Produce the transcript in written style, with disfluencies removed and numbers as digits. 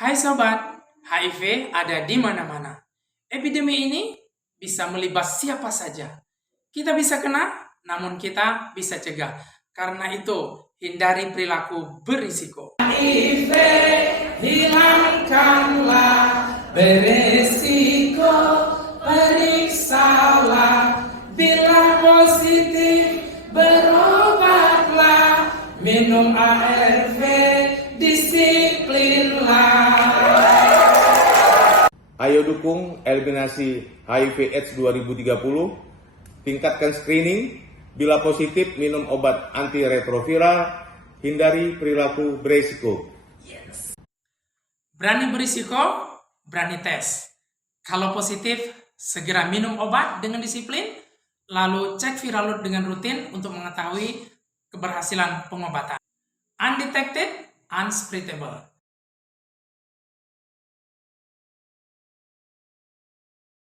Hai sobat, HIV ada di mana-mana. Epidemi ini bisa melibat siapa saja. Kita bisa kena, namun kita bisa cegah. Karena itu, hindari perilaku berisiko. HIV hilangkanlah berisiko, periksalah. Bila positif, berobatlah. Minum ARV, disiplinlah. Ayo dukung eliminasi HIV/AIDS 2030, tingkatkan screening, bila positif minum obat antiretroviral, hindari perilaku berisiko. Berani berisiko, berani tes. Kalau positif, segera minum obat dengan disiplin, lalu cek viral load dengan rutin untuk mengetahui keberhasilan pengobatan. Undetected, unspreadable.